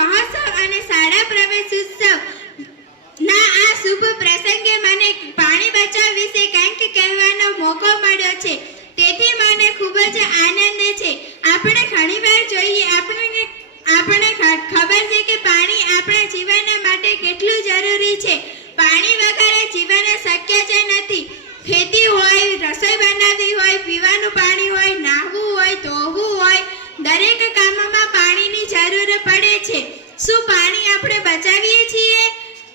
મહોત્સવ અને શાળા પ્રવેશ ઉત્સવ ના, આ શુભ પ્રસંગે મને પાણી બચાવ વિશે કંઈક કહેવાનો મોકો મળ્યો છે. તેથી મને ખૂબ જ આનંદ છે. આપણે ઘણીવાર જોઈએ, આપણને આપણે ખબર છે કે પાણી આપણા જીવન માટે કેટલું જરૂરી છે. પાણી વગર જીવન શક્ય જ નથી. ખેતી હોય, રસોઈ બનાવવી હોય, પીવાનું પાણી હોય, નાહવું શું પાણી આપણે બચાવીએ છીએ?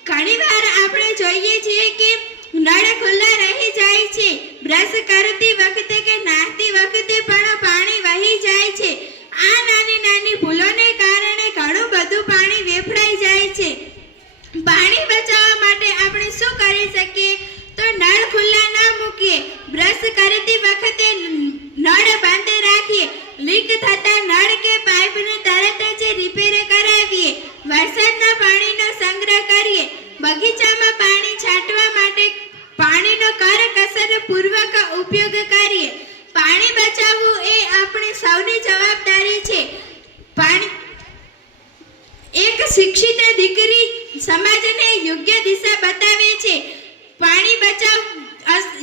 ઘણીવાર આપણે જોઈએ છીએ કે નળ ખુલ્લા રહી જાય છે. બ્રશ કરતી વખતે કે નાહતી વખતે પણ પાણી વહી જાય છે. આ નાની નાની ભૂલોને કારણે ઘણું બધું પાણી વેફડાઈ જાય છે. પાણી બચાવવા માટે આપણે શું કરી શકીએ? તો નળ ખુલ્લા ના મૂકીએ. બ્રશ કરતી વખતે નળ બંધ રાખીએ. લીક થતા નળ કે બગીચામાં પાણી છાંટવા માટે પાણીનો કરકસર પૂર્વક ઉપયોગ કરીએ. પાણી બચાવવું એ આપણી સૌની જવાબદારી છે. પાણી એક શિક્ષિત દીકરી સમાજને યોગ્ય દિશા બતાવે છે. પાણી બચાવ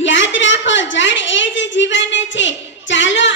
યાદ રાખો, જળ એ જ જીવન છે. ચાલો